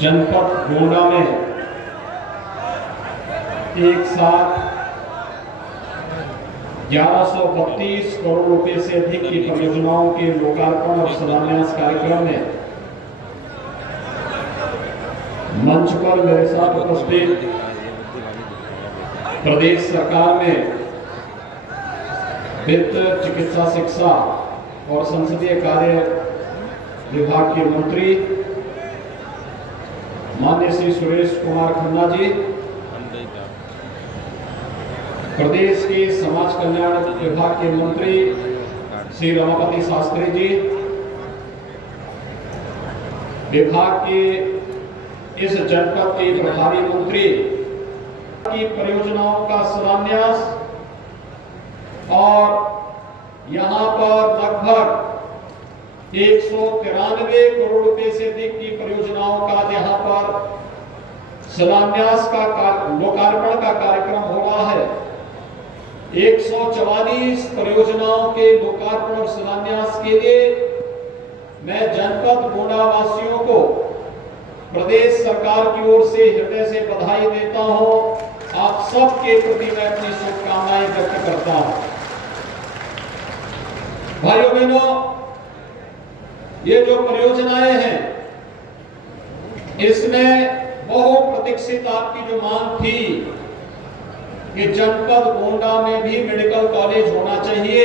जनपद गोंडा में एक साथ 1132 करोड़ रुपए से अधिक की परियोजनाओं के लोकार्पण और शिलान्यास कार्यक्रम में मंच पर मेरे साथ उपस्थित प्रदेश सरकार में वित्त, चिकित्सा शिक्षा और संसदीय कार्य विभाग के मंत्री माननीय श्री सुरेश कुमार खन्ना जी, प्रदेश के समाज कल्याण विभाग के मंत्री श्री रमापति शास्त्री जी, विभाग के इस जनपद के प्रभारी मंत्री की परियोजनाओं का शिलान्यास और यहां पर लगभग 193 करोड़ रुपए से अधिक की परियोजनाओं का यहां पर शिलान्यास का लोकार्पण का कार्यक्रम हो रहा है। 144 परियोजनाओं के लोकार्पण और शिलान्यास के लिए मैं जनपद गोंडा वासियों को प्रदेश सरकार की ओर से हृदय से बधाई देता हूं। आप सबके प्रति मैं अपनी शुभकामनाएं व्यक्त करता हूं। भाइयों बहनों, ये जो परियोजनाएं हैं, इसमें बहुप्रतीक्षित आपकी जो मांग थी कि जनपद गोंडा में भी मेडिकल कॉलेज होना चाहिए,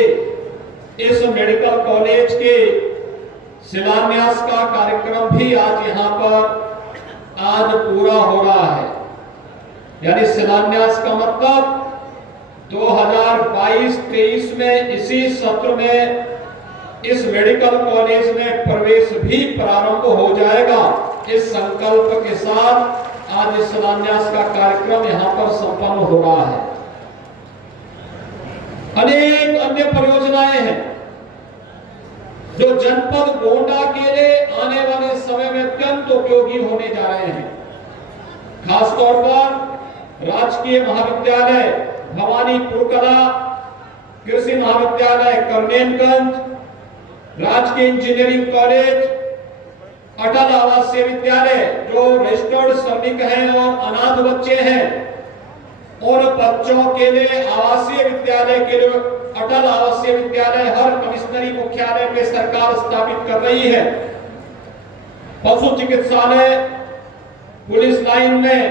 इस मेडिकल कॉलेज के शिलान्यास का कार्यक्रम भी आज यहां पर आज पूरा हो रहा है। यानी शिलान्यास का मतलब 2022-23 में इसी सत्र में इस मेडिकल कॉलेज में प्रवेश भी प्रारंभ हो जाएगा। इस संकल्प के साथ आज इस शिलान्यास का कार्यक्रम यहां पर संपन्न हो रहा है। अनेक अन्य परियोजनाएं हैं जो जनपद गोंडा के लिए आने वाले समय में अत्यंत उपयोगी होने जा रहे हैं। खासतौर पर राजकीय महाविद्यालय भवानीपुर कला, कृषि महाविद्यालय करनेनगंज, राजकीय इंजीनियरिंग कॉलेज, अटल आवासीय विद्यालय जो रजिस्टर्ड श्रमिक हैं और अनाथ बच्चे हैं, और बच्चों के लिए आवासीय विद्यालय के लिए अटल आवासीय विद्यालय हर कमिश्नरी मुख्यालय में सरकार स्थापित कर रही है। पशु चिकित्सालय, पुलिस लाइन में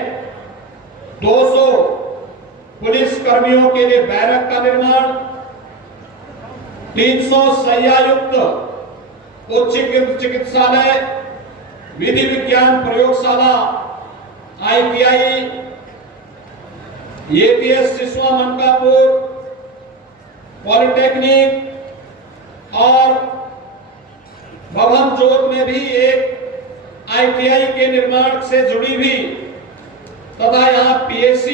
200 पुलिस कर्मियों के लिए बैरक का निर्माण, 300 शैय्यायुक्त उच्च चिकित्सालय, विधि विज्ञान प्रयोगशाला, ITI, APS Siswa Mankapur, polytechnic और भवन जोत में भी एक ITI के निर्माण से जुड़ी हुई तथा यहाँ PSC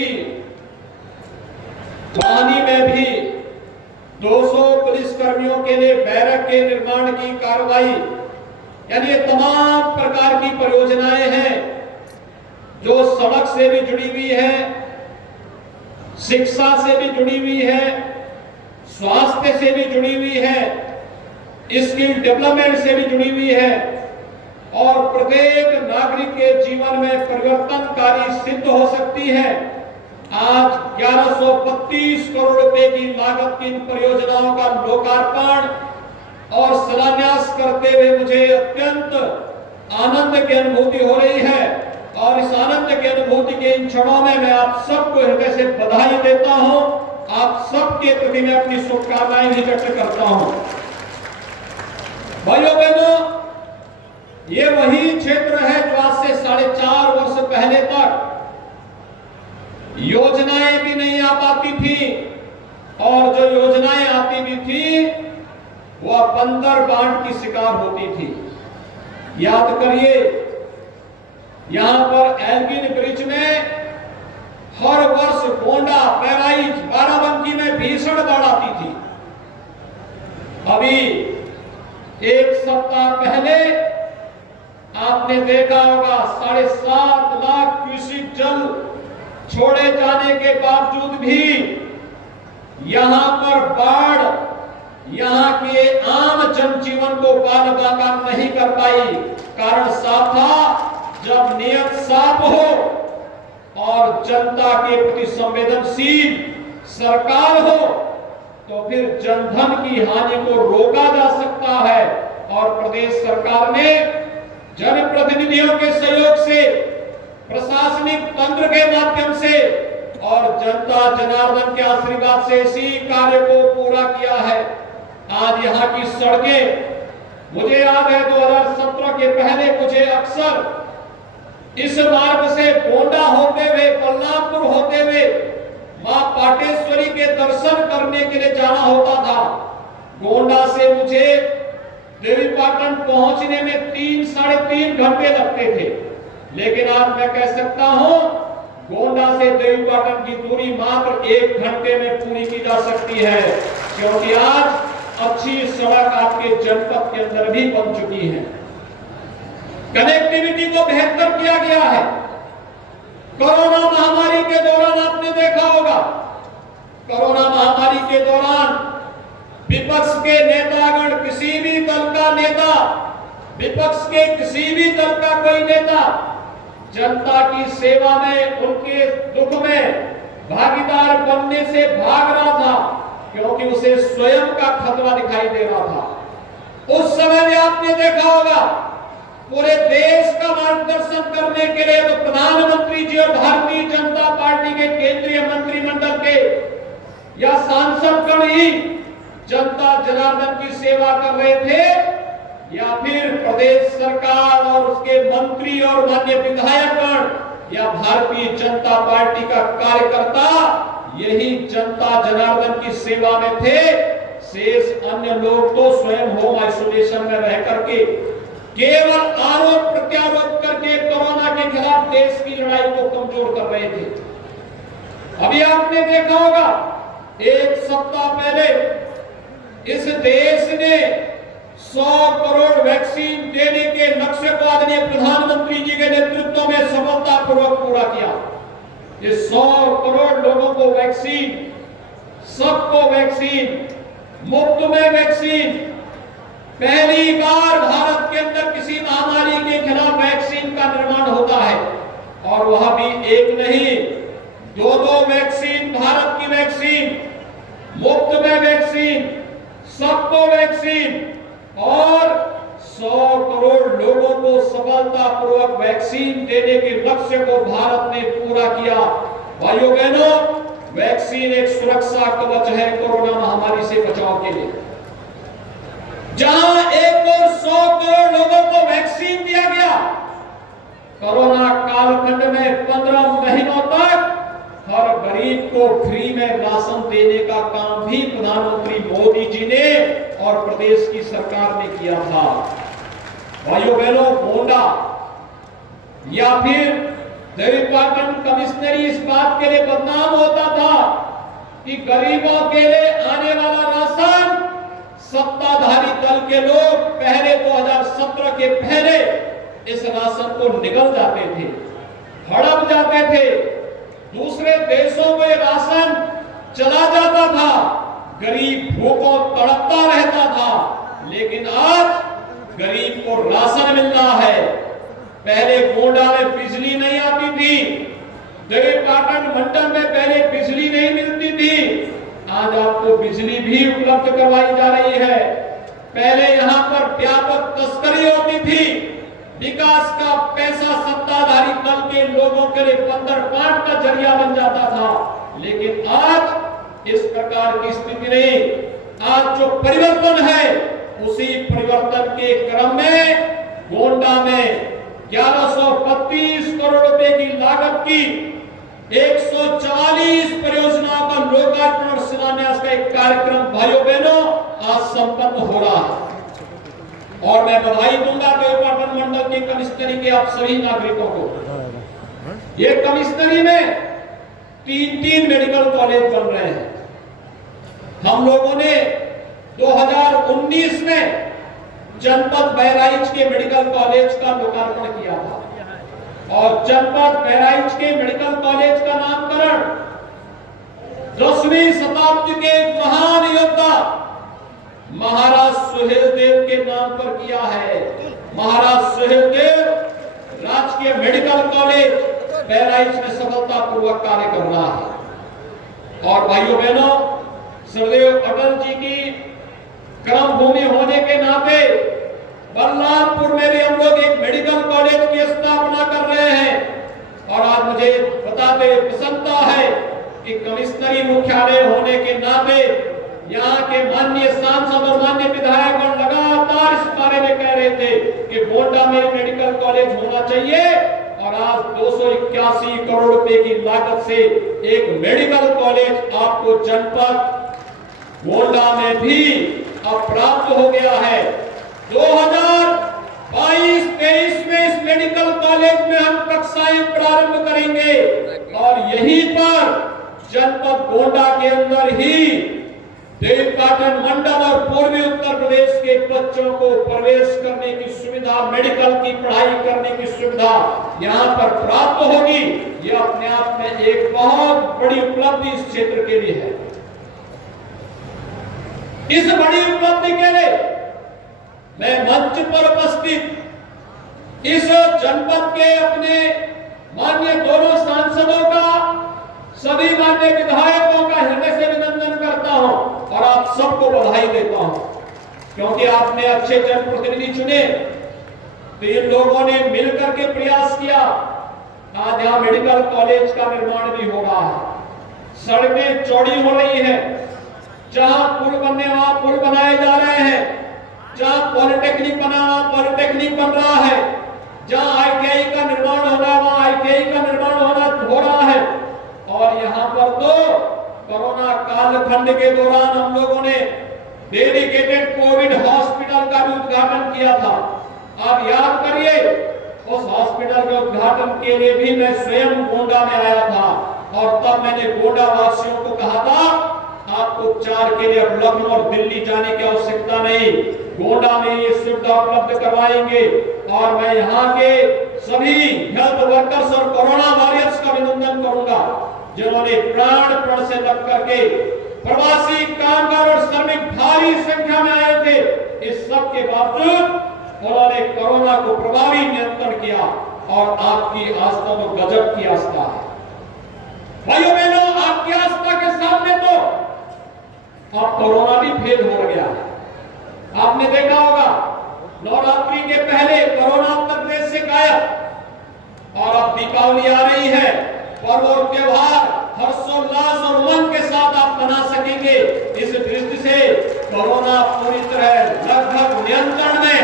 वाहनी में भी 200 पुलिस कर्मियों के लिए बैरक के निर्माण की कार्रवाई, यानी ये तमाम प्रकार की परियोजनाएं हैं जो सड़क से भी जुड़ी हुई है, शिक्षा से भी जुड़ी हुई है, स्वास्थ्य से भी जुड़ी हुई है, स्किल डेवलपमेंट से भी जुड़ी हुई है और प्रत्येक नागरिक के जीवन में परिवर्तनकारी सिद्ध हो सकती है। आज 1132 करोड़ रुपए की लागत की इन परियोजनाओं का लोकार्पण और शिलान्यास करते हुए मुझे अत्यंत आनंद की अनुभूति हो रही है और इस आनंद की अनुभूति के इन क्षणों में मैं आप सबको हृदय से बधाई देता हूं। आप सबके प्रति मैं अपनी शुभकामनाएं भी व्यक्त करता हूं। भाइयों बहनों, ये वही क्षेत्र है जो आज से 4.5 वर्ष पहले तक योजनाएं भी नहीं आ पाती थी और जो योजनाएं आती भी थी वह बंदर बांट की शिकार होती थी। याद करिए, यहां पर एल्गिन ब्रिज में हर वर्ष गोंडा, बहराइच, बाराबंकी में भीषण बाढ़ आती थी। अभी एक सप्ताह पहले आपने देखा होगा 7.5 लाख क्यूसेक जल छोड़े जाने के बावजूद भी यहां पर बाढ़ यहां के आम जनजीवन को बाल बाका नहीं कर पाई। कारण साफ था, जब नियत साफ हो और जनता के प्रति संवेदनशील सरकार हो तो फिर जनधन की हानि को रोका जा सकता है। और प्रदेश सरकार ने जनप्रतिनिधियों के सहयोग से, प्रशासनिक तंत्र के माध्यम से और जनता जनार्दन के आशीर्वाद से इसी कार्य को पूरा किया है। आज यहाँ की सड़कें, मुझे याद है 2017 के पहले मुझे अक्सर इस मार्ग से गोंडा होते हुए, बलरामपुर होते हुए मां पाटेश्वरी के दर्शन करने के लिए जाना होता था। गोंडा से मुझे देवीपाटन पहुंचने में 3-3.5 घंटे लगते थे, लेकिन आज मैं कह सकता हूं गोंडा से देवीपाटन की दूरी मात्र 1 घंटे में पूरी की जा सकती है, क्योंकि आज अच्छी सड़क आपके जनपद के अंदर भी बन चुकी है। कनेक्टिविटी को बेहतर किया गया है। कोरोना महामारी के दौरान आपने देखा होगा, कोरोना महामारी के दौरान विपक्ष के नेतागण, किसी भी दल का नेता, विपक्ष के किसी भी दल का कोई नेता जनता की सेवा में, उनके दुख में भागीदार बनने से भाग रहा था, क्योंकि उसे स्वयं का खतरा दिखाई दे रहा था। उस समय में आपने देखा होगा पूरे देश का मार्गदर्शन करने के लिए तो प्रधानमंत्री जी और भारतीय जनता पार्टी के केंद्रीय मंत्रिमंडल के या सांसदगण ही जनता जनार्दन की सेवा कर रहे थे, या फिर प्रदेश सरकार और उसके मंत्री और मान्य विधायकगण या भारतीय जनता पार्टी का कार्यकर्ता यही जनता जनार्दन की सेवा में थे। शेष अन्य लोग तो स्वयं होम आइसोलेशन में रह करके केवल आरोप प्रत्यारोप करके कोरोना के खिलाफ देश की लड़ाई को कमजोर कर रहे थे। अभी आपने देखा होगा 1 सप्ताह पहले इस देश ने 100 करोड़ वैक्सीन देने के लक्ष्य को आदरणीय प्रधानमंत्री जी के नेतृत्व में सफलतापूर्वक पूरा किया। ये 100 करोड़ लोगों को वैक्सीन, सबको वैक्सीन, मुफ्त में वैक्सीन, पहली बार भारत के अंदर किसी महामारी के खिलाफ वैक्सीन का निर्माण होता है, और वह भी एक नहीं 2-2 वैक्सीन, भारत की वैक्सीन, मुफ्त में वैक्सीन, सबको वैक्सीन और 100 करोड़ लोगों को सफलतापूर्वक वैक्सीन देने के लक्ष्य को भारत ने पूरा किया। भाइयों बहनों, वैक्सीन एक सुरक्षा कवच है कोरोना महामारी से बचाव के लिए। जहां एक और 100 करोड़ लोगों को वैक्सीन दिया गया, कोरोना कालखंड में 15 महीनों तक हर गरीब को फ्री में राशन देने का काम भी प्रधानमंत्री मोदी जी ने और प्रदेश की सरकार ने किया था। भाइयों बहनों, गोंडा या फिर देवीपाटन कमिश्नरी इस बात के लिए बदनाम होता था कि गरीबों के लिए आने वाला राशन सत्ताधारी दल के लोग पहले 2017 के पहले इस राशन को निगल जाते थे, हड़प जाते थे, दूसरे देशों में राशन चला जाता था, गरीब भूखों तड़पता रहता था। लेकिन आज गरीब को राशन मिल रहा है। पहले गोंडा में बिजली नहीं आती थी, देवीपाटन मंडल में पहले बिजली नहीं मिलती थी, आज आपको बिजली भी उपलब्ध करवाई जा रही है। पहले यहाँ पर व्यापक तस्करी होती थी, विकास का पैसा सत्ताधारी दल के लोगों के लिए पंदरपांठ का जरिया बन जाता था, लेकिन आज इस प्रकार की स्थिति नहीं। आज जो परिवर्तन है उसी परिवर्तन के क्रम में गोंडा में 1132 करोड़ रुपए की लागत की 144 परियोजनाओं का लोकार्पण और शिलान्यास का एक कार्यक्रम भाइयों बहनों आज संपन्न हो रहा है। और मैं बधाई दूंगा देवीपाटन मंडल की कमिश्नरी के आप सभी नागरिकों को। ये कमिश्नरी में 3 मेडिकल कॉलेज बन रहे हैं। हम लोगों ने 2019 में जनपद बहराइच के मेडिकल कॉलेज का लोकार्पण किया था, और जनपद बहराइच के मेडिकल कॉलेज का नामकरण 10वीं शताब्दी के एक महान योद्धा महाराज सुहेलदेव के नाम पर किया है। महाराज सुहेलदेव राजकीय मेडिकल कॉलेज बहराइच में सफलतापूर्वक कार्य कर रहा है। और भाइयों बहनों, सरदेव अटल जी की कर्म भूमि होने के नाते बलरामपुर में भी हम लोग एक मेडिकल कॉलेज की स्थापना कर रहे हैं। और आज मुझे बताते प्रसन्नता है कि कमिश्नरी मुख्यालय होने के नाते यहाँ के माननीय सांसद और माननीय विधायकगण लगातार इस बारे में कह रहे थे कि गोंडा में मेडिकल कॉलेज होना चाहिए। और आज 281 करोड़ रुपए की लागत से एक मेडिकल कॉलेज आपको जनपद गोंडा में भी अब प्राप्त हो गया है। 2022-23 में इस मेडिकल कॉलेज में हम कक्षाएं प्रारंभ करेंगे और यहीं पर जनपद गोंडा के अंदर ही देवपाटन मंडल और पूर्वी उत्तर प्रदेश के बच्चों को प्रवेश करने की सुविधा, मेडिकल की पढ़ाई करने की सुविधा यहाँ पर प्राप्त होगी। यह अपने आप में एक बहुत बड़ी उपलब्धि इस क्षेत्र के लिए है। इस बड़ी उपलब्धि के लिए मैं मंच पर उपस्थित इस जनपद के अपने माननीय दोनों सांसदों का, सभी माननीय विधायकों का हृदय से अभिनंदन करता हूं और आप सबको बधाई देता हूं, क्योंकि आपने अच्छे जनप्रतिनिधि चुने। तो इन लोगों ने मिलकर के प्रयास किया। आज यहां मेडिकल कॉलेज का निर्माण भी हो रहा है, सड़कें चौड़ी हो रही है, जहां पुल बनने वहां पुल बनाए जा रहे हैं, जहां पॉलिटेक्निक बनाना पॉलिटेक्निक बन रहा है, जहां आईटीआई का निर्माण हो रहा है वहां आईटीआई का निर्माण हो रहा है। और यहाँ पर तो कोरोना कालखंड के दौरान हम लोगों ने डेडिकेटेड कोविड हॉस्पिटल का भी उद्घाटन किया था। आप याद करिए, उस हॉस्पिटल के उद्घाटन के लिए भी मैं स्वयं गोंडा में आया था और तब मैंने गोंडा वासियों को कहा था आपको उपचार के लिए अब लखनऊ और दिल्ली जाने की आवश्यकता नहीं, गोंडा में ये सुविधा उपलब्ध करवाएंगे। और मैं यहाँ के सभी हेल्थ वर्कर्स और कोरोना वॉरियर्स का अभिनंदन करूंगा, जिन्होंने प्राण से लग करके प्रवासी कामगार और श्रमिक भारी संख्या में आए थे। इस सब के बावजूद उन्होंने कोरोना को प्रभावी नियंत्रण किया और आपकी आस्था तो गजब की आस्था है। भाइयों बहनों, आपकी आस्था के सामने तो अब कोरोना भी फेल हो गया है। आपने देखा होगा नवरात्रि के पहले कोरोना उत्तर प्रदेश से गायब और अब दीपावली आ रही है, पर्व और त्योहार हर्षोल्लास और उमंग के साथ आप मना सकेंगे। इस दृष्टि से कोरोना पूरी तरह लगभग नियंत्रण में,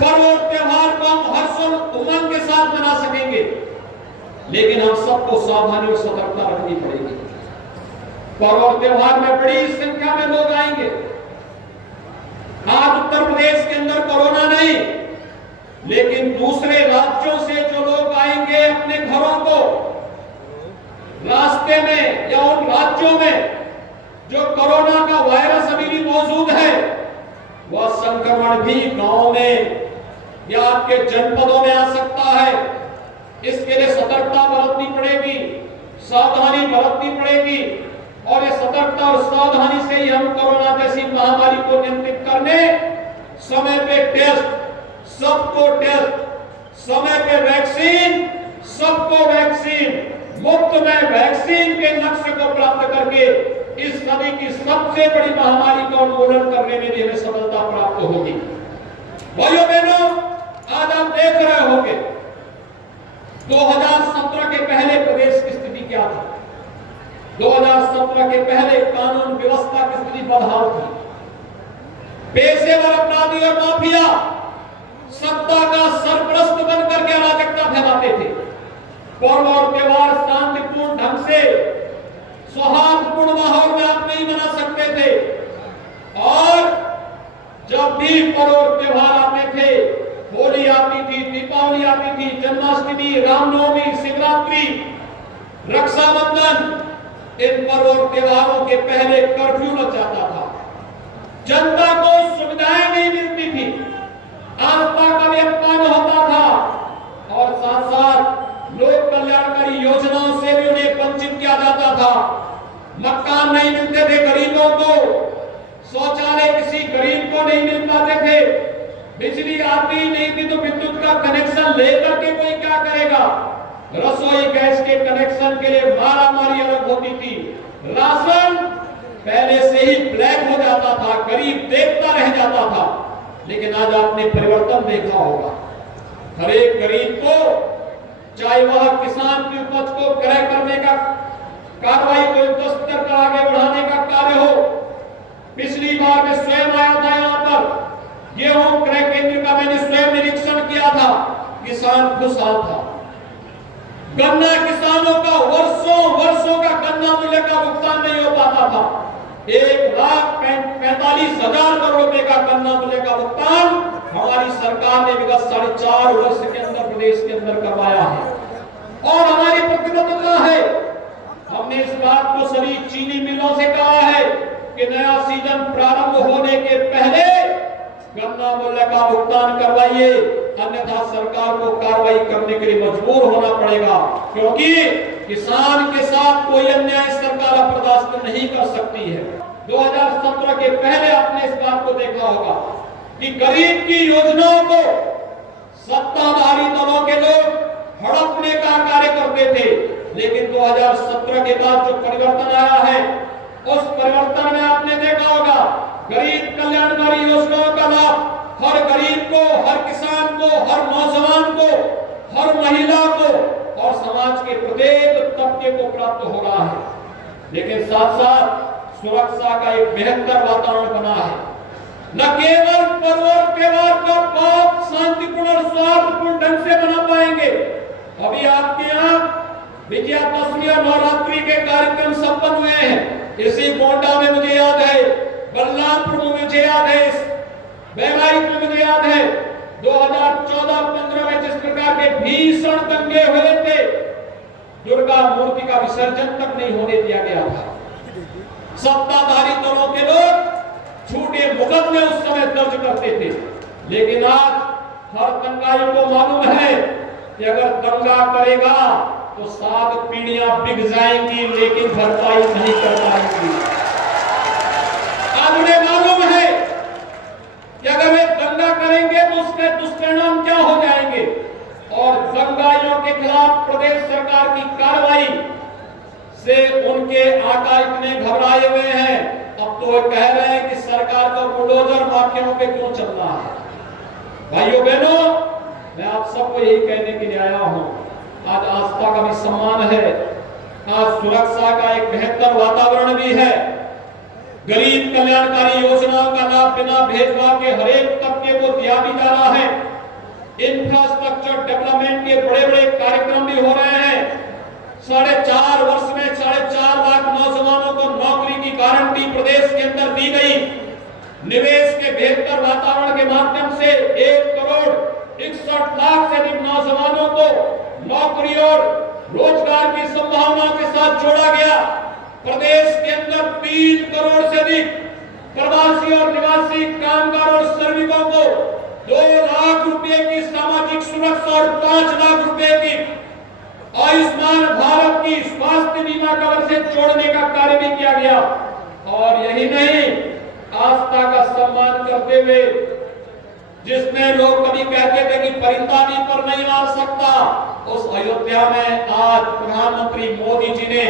पर्व और त्योहार को हम हर्ष और उमंग के साथ मना सकेंगे, लेकिन हम सबको सावधानी और सतर्कता रखनी पड़ेगी। पर्व और त्योहार में बड़ी संख्या में लोग आएंगे। आज उत्तर प्रदेश के अंदर कोरोना नहीं, लेकिन दूसरे राज्यों से जो लोग आएंगे अपने घरों को, रास्ते में या उन राज्यों में जो कोरोना का वायरस अभी भी मौजूद है, वह संक्रमण भी गांव में या आपके जनपदों में आ सकता है। इसके लिए सतर्कता बरतनी पड़ेगी, सावधानी बरतनी पड़ेगी और इस सतर्कता और सावधानी से ही हम कोरोना जैसी महामारी को नियंत्रित करने, समय पे टेस्ट, सबको टेस्ट, समय पे वैक्सीन, सबको वैक्सीन, मुफ्त में वैक्सीन के लक्ष्य को प्राप्त करके इस सदी की सबसे बड़ी महामारी का उन्मूलन करने में भी हमें सफलता प्राप्त होगी। भाइयों बहनों, आज आप देख रहे होंगे 2017 के पहले प्रदेश की स्थिति क्या थी। 2017 के पहले कानून व्यवस्था की स्थिति बदहाल थी। पेशेवर अपराधी और माफिया सत्ता का सरपरस्त बनकर के अराजकता फैलाते थे। पर्व और त्योहार शांतिपूर्ण ढंग से सौहार्दपूर्ण माहौल में आप नहीं मना सकते थे। और जब भी पर्व और त्योहार आते थे, होली आती थी, दीपावली आती थी, जन्माष्टमी, रामनवमी, शिवरात्रि, रक्षाबंधन, इन पर्व और त्योहारों के पहले कर्फ्यू लग जाता था। जनता को सुविधाएं नहीं मिलती थी, आस्था का भी अपमान होता था और साथ साथ लोक कल्याणकारी योजनाओं से भी उन्हें वंचित किया जाता था। मकान नहीं मिलते थे गरीबों को, शौचालय किसी गरीब को नहीं मिल पाते थे, बिजली आती नहीं थी तो विद्युत का कनेक्शन लेकर के कोई क्या करेगा। रसोई गैस के कनेक्शन के लिए मारामारी अलग होती थी। राशन पहले से ही ब्लैक हो जाता था, गरीब देखता रह जाता था। लेकिन आज आपने परिवर्तन देखा होगा। हर एक गरीब को, चाहे वह किसान की उपज को क्रय करने का कार्रवाई को युद्ध स्तर पर आगे बढ़ाने का कार्य हो। पिछली बार मैं स्वयं आया था यहाँ पर, गेहूं क्रय केंद्र का मैंने स्वयं निरीक्षण किया था। किसान खुशहाल था। गन्ना किसानों का वर्षों वर्षों का गन्ना मूल्य का भुगतान नहीं हो पाता था। 1,45,000 करोड़ रुपए का गन्ना मूल्य का भुगतान हमारी सरकार ने विगत 4.5 वर्ष के अंदर प्रदेश के अंदर करवाया है। और हमारी प्रतिबद्धता है, हमने इस बात को सभी चीनी मिलों से कहा है कि नया सीजन प्रारंभ होने के पहले गन्ना मूल्य का भुगतान करवाइए, अन्यथा सरकार को कार्रवाई करने के लिए मजबूर होना पड़ेगा। क्योंकि किसान के साथ कोई अन्याय सरकार बर्दाश्त नहीं कर सकती है। 2017 के पहले आपने इस बात को देखा होगा कि गरीब की योजनाओं को सत्ताधारी दलों के लोग हड़पने का कार्य करते थे। लेकिन 2017 के बाद जो परिवर्तन आया है, उस परिवर्तन में आपने देखा होगा गरीब कल्याणकारी योजनाओं का लाभ हर गरीब को, हर किसान को, हर नौजवान को, हर महिला को और समाज के प्रत्येक तबके को प्राप्त हो रहा है। लेकिन साथ साथ सुरक्षा का एक बेहतर वातावरण बना है। न केवल पर्व और त्योहार का पाप शांतिपूर्ण और स्वार्थपूर्ण ढंग से बना पाएंगे। अभी आपके यहाँ विजयादशमी और नवरात्रि के कार्यक्रम संपन्न हुए हैं। इसी गोंडा में मुझे याद है, बलरामपुर में मुझे याद है, बहराइच में मुझे याद है 2014-15 में जिस प्रकार के भीषण दंगे हुए थे, दुर्गा मूर्ति का विसर्जन तक नहीं होने दिया गया था। सत्ताधारी दलों के लोग झूठे मुकदमे उस समय दर्ज करते थे। लेकिन आज हर दंगाई को मालूम है कि अगर दंगा करेगा तो 7 पीढ़ियां बिक जाएंगी, लेकिन भरपाई नहीं कर पाएंगी। आज उन्हें मालूम है कि अगर वे दंगा करेंगे तो उसके दुष्परिणाम क्या हो जाएंगे। और दंगाइयों के खिलाफ प्रदेश सरकार की कार्रवाई से उनके आका इतने घबराए हुए हैं, अब तो कह रहे हैं कि सरकार को बुलडोजर माफियाओं पे क्यों चल रहा है। भाइयों बहनों, मैं आप सबको यही कहने के लिए आया हूं, आज आस्था का भी सम्मान है, आज सुरक्षा का एक बेहतर वातावरण भी है। गरीब कल्याणकारी योजनाओं का लाभ बिना भेदभाव के हर एक तबके को दिया भी जा रहा है। इंफ्रास्ट्रक्चर डेवलपमेंट के बड़े बड़े कार्यक्रम भी हो रहे हैं। 4.5 वर्ष में 4.5 लाख नौजवानों को नौकरी की गारंटी प्रदेश के अंदर दी गई। निवेश के बेहतर वातावरण के माध्यम से 1,61 लाख से अधिक नौजवानों को नौकरी और रोजगार की संभावनाओं के साथ जोड़ा गया। प्रदेश के अंदर 3 करोड़ से अधिक प्रवासी और निवासी कामगार और श्रमिकों को 2 लाख रुपए की सामाजिक सुरक्षा और 5 लाख रुपए की आयुष्मान भारत की स्वास्थ्य बीमा कवर से जोड़ने का कार्य भी किया गया। और यही नहीं, आस्था का सम्मान करते हुए जिसमें लोग कभी कहते थे कि परितानी पर नहीं आ सकता, उस अयोध्या में आज प्रधानमंत्री मोदी जी ने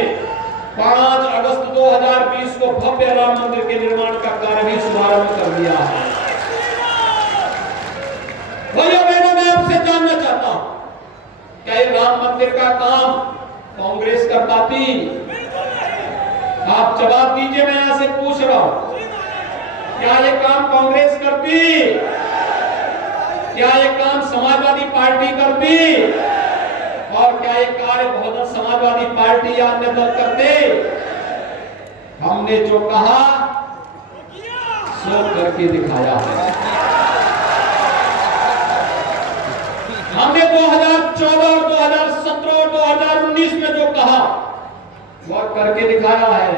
5 अगस्त 2020 को भव्य राम मंदिर के निर्माण का कार्य भी शुभारंभ कर दिया है। भाइयों बहनों, मैं आपसे जानना चाहता हूं, क्या ये राम मंदिर का काम कांग्रेस कर पाती? आप जवाब दीजिए, मैं यहां से पूछ रहा हूं, क्या ये काम कांग्रेस करती? क्या ये काम समाजवादी पार्टी करती? और क्या ये कार्य बहुजन समाजवादी पार्टी या अन्य दल करते? हमने जो कहा सो करके दिखाया है। हमने 2014 और 2017 और 2019 में जो कहा वह करके दिखाया है।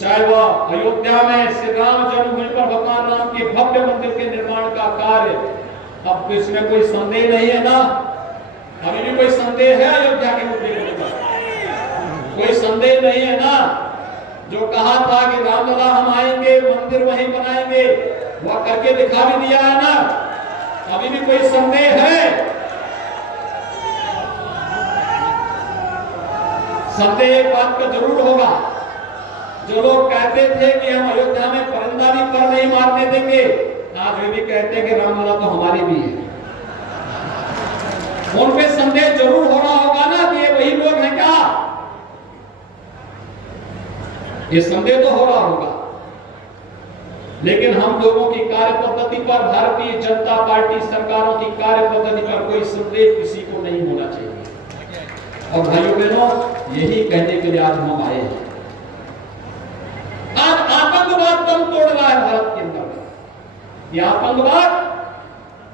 चाहे वह अयोध्या में श्री राम जन्मभूमि पर भगवान राम के भव्य मंदिर के निर्माण का कार्य, अब तो इसमें कोई संदेह नहीं है ना? अभी भी कोई संदेह है अयोध्या के मुद्दे को लेकर? कोई संदेह नहीं है ना? जो कहा था कि रामलला हम आएंगे, मंदिर वहीं बनाएंगे, वह करके दिखा भी दिया है ना? अभी भी कोई संदेह है? संदेह एक बात का जरूर होगा, जो लोग कहते थे कि हम अयोध्या में परिंदा भी पर नहीं मारने देंगे, आज वे भी कहते हैं कि रामलला तो हमारी भी है। उन पे संदेह जरूर हो रहा होगा ना कि ये वही लोग हैं क्या? ये संदेह तो हो रहा होगा, लेकिन हम लोगों की कार्य पद्धति पर, भारतीय जनता पार्टी सरकारों की कार्य पद्धति पर कोई संदेह किसी को नहीं होना चाहिए। और भाइयों बहनों, यही कहने के लिए आज हम आए हैं। आज आतंकवाद दम तोड़ रहा है भारत के अंदर। यह आतंकवाद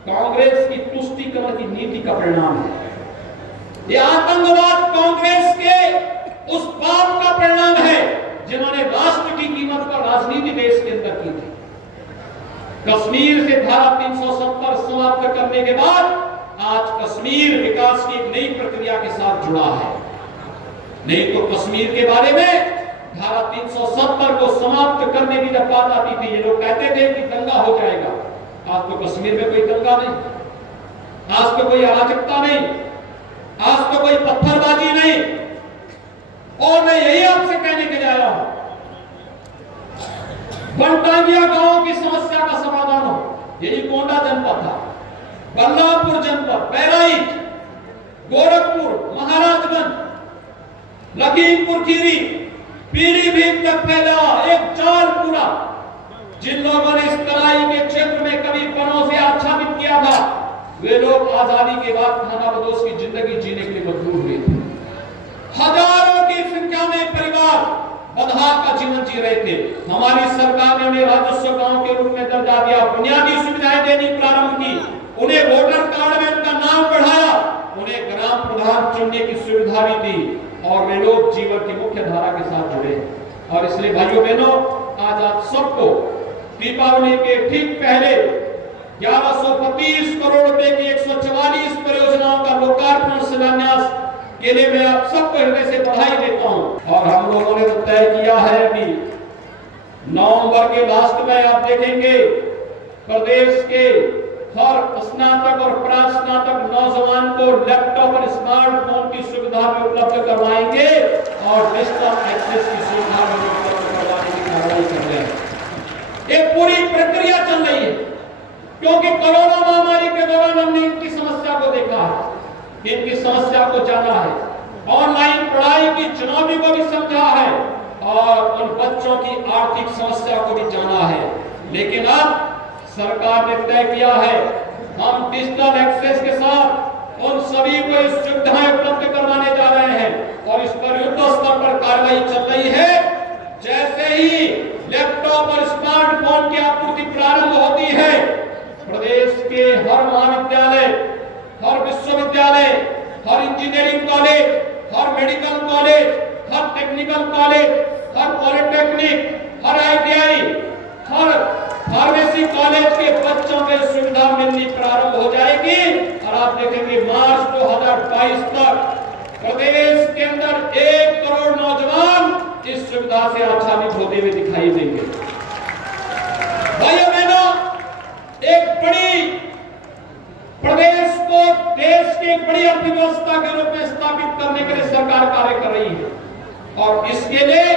कांग्रेस की तुष्टीकरण की नीति का परिणाम है। यह आतंकवाद कांग्रेस के उस पाप का परिणाम है जिन्होंने राष्ट्र की कीमत पर राजनीति देश के अंदर की थी। कश्मीर से धारा 370 समाप्त करने के बाद आज कश्मीर विकास की एक नई प्रक्रिया के साथ जुड़ा है। नहीं तो कश्मीर के बारे में धारा 370 को समाप्त करने की जब बात आती थी, ये लोग कहते थे कि दंगा हो जाएगा। आज तो कश्मीर में कोई दंगा नहीं, आज तो कोई अराजकता नहीं, आज तो कोई पत्थरबाजी नहीं। और मैं यही आपसे कहने के लिए आया हूं, बनटांगिया गांव की समस्या का समाधान हो। यही गोंडा जनपद था, बलरामपुर जनपद, बहराइच, गोरखपुर, महाराजगंज, लखीमपुर खीरी, पीलीभीत तक फैला एक जाल पूरा। जिन लोगों ने इस तराई के क्षेत्र में कभी वनों से आच्छादित किया था, वे लोग आजादी के बाद खानाबदोश की जिंदगी जीने के लिए मजबूर हुए थे। हजारों की संख्या में परिवार बदहाल का जीवन जी रहे थे। हमारी सरकार ने उन्हें राजस्व गांव के रूप में दर्जा दिया, बुनियादी सुविधाएं देनी प्रारंभ की, उन्हें वोटर कार्ड में उनका नाम बढ़ाया, उन्हें ग्राम प्रधान चुनने की सुविधा भी दी, और वे लोग जीवन की मुख्य धारा के साथ जुड़े। और इसलिए भाइयों बहनों, आज आप सबको दीपावली के ठीक पहले 1125 करोड़ रुपए की 144 परियोजनाओं का लोकार्पण शिलान्यास के लिए मैं आप सबको हृदय से बधाई देता हूं। और हम लोगों ने तो तय किया है कि नवंबर के लास्ट में आप देखेंगे प्रदेश के हर स्नातक और प्रास्नातक नौजवान को लैपटॉप और स्मार्टफोन की सुविधा में उपलब्ध करवाएंगे और डिजिटल एक्सेस की सुविधा में उपलब्ध करवाने की कार्रवाई कर रहे हैं। ये पूरी प्रक्रिया चल रही है, क्योंकि कोरोना महामारी के दौरान हमने इनकी समस्या को देखा है, इनकी समस्या को जाना है, ऑनलाइन पढ़ाई की चुनौती को भी समझा है और उन बच्चों की आर्थिक समस्या को भी जाना है। लेकिन अब सरकार ने तय किया है, हम डिजिटल एक्सेस के साथ उन सभी को इस सुविधाएं उपलब्ध करवाने जा रहे हैं और इस पर युद्ध स्तर पर कार्रवाई चल रही है। जैसे ही लैपटॉप और स्मार्टफोन की आपूर्ति प्रारंभ होती है, प्रदेश के हर महाविद्यालय, हर विश्वविद्यालय, हर इंजीनियरिंग कॉलेज, हर मेडिकल कॉलेज, हर टेक्निकल कॉलेज, हर पॉलिटेक्निक, हर ITI, हर फार्मेसी कॉलेज के बच्चों के सुविधा मिलनी प्रारंभ हो जाएगी। और आप देखेंगे मार्च 2022 तक प्रदेश के अंदर 1 करोड़ नौजवान इस सुविधा से आच्छादित होते हुए दिखाई देंगे। भाइयों बहनों, एक बड़ी प्रदेश को देश की बड़ी अर्थव्यवस्था के रूप में स्थापित करने के लिए सरकार कार्य कर रही है और इसके लिए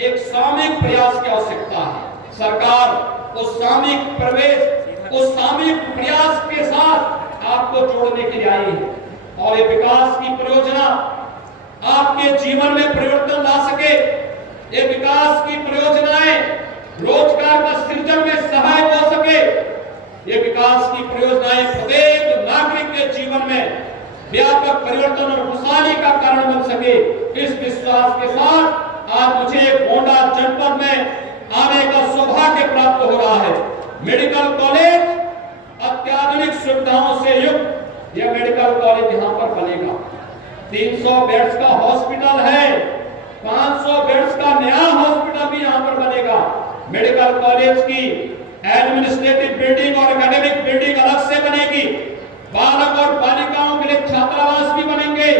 एक सामूहिक प्रयास की आवश्यकता है। सरकार उस सामूहिक प्रयास के साथ आपको जोड़ने के लिए आई है और ये विकास की परियोजना आपके जीवन में परिवर्तन ला सके, ये विकास की परियोजनाएं रोजगार का सृजन में सहायक हो सके, ये विकास की परियोजनाएं प्रत्येक नागरिक के जीवन में व्यापक परिवर्तन और खुशहाली का कारण बन सके। इस विश्वास के साथ आज मुझे गोंडा जनपद में आने का सौभाग्य प्राप्त हो रहा है। मेडिकल कॉलेज अत्याधुनिक सुविधाओं से युक्त यह मेडिकल कॉलेज यहां पर बनेगा। 300 बेड्स का हॉस्पिटल है, 500 बेड्स का नया हॉस्पिटल भी यहां पर बनेगा। मेडिकल कॉलेज की एडमिनिस्ट्रेटिव बिल्डिंग और एकेडमिक बिल्डिंग अलग से बनेगी। बालक और बालिकाओं के लिए छात्रावास भी बनेंगे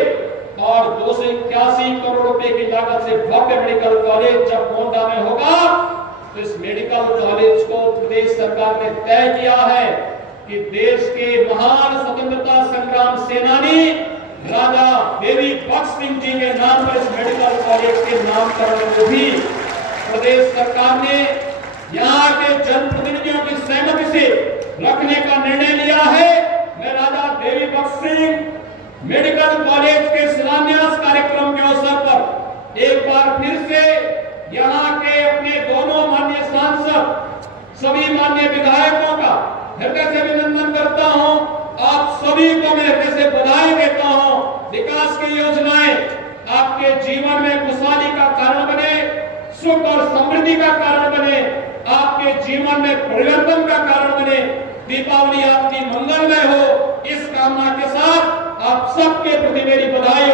और 281 करोड़ रुपए की लागत से भव्य मेडिकल कॉलेज जब गोंडा में होगा तो इस मेडिकल कॉलेज को प्रदेश सरकार ने तय किया है कि देश के महान स्वतंत्रता संग्राम सेनानी राजा देवी बख्श सिंह जी के नाम पर इस मेडिकल कॉलेज के नामकरण को भी प्रदेश सरकार ने यहाँ के जनप्रतिनिधियों की सहमति से रखने का निर्णय लिया है। मैं राजा देवी बख्श सिंह मेडिकल कॉलेज के शिलान्यास कार्यक्रम के अवसर पर एक बार फिर से यहाँ के अपने दोनों माननीय सांसद, सभी माननीय विधायकों का हृदय से अभिनंदन करता हूँ। आप सभी को मैं हृदय से बधाई देता हूँ। विकास की योजनाएं आपके जीवन में खुशहाली का कारण बने, सुख और समृद्धि का कारण बने, आपके जीवन में परिवर्तन का कारण बने, दीपावली आपकी मंगलमय हो, इस कामना के साथ आप सबके प्रति मेरी बधाई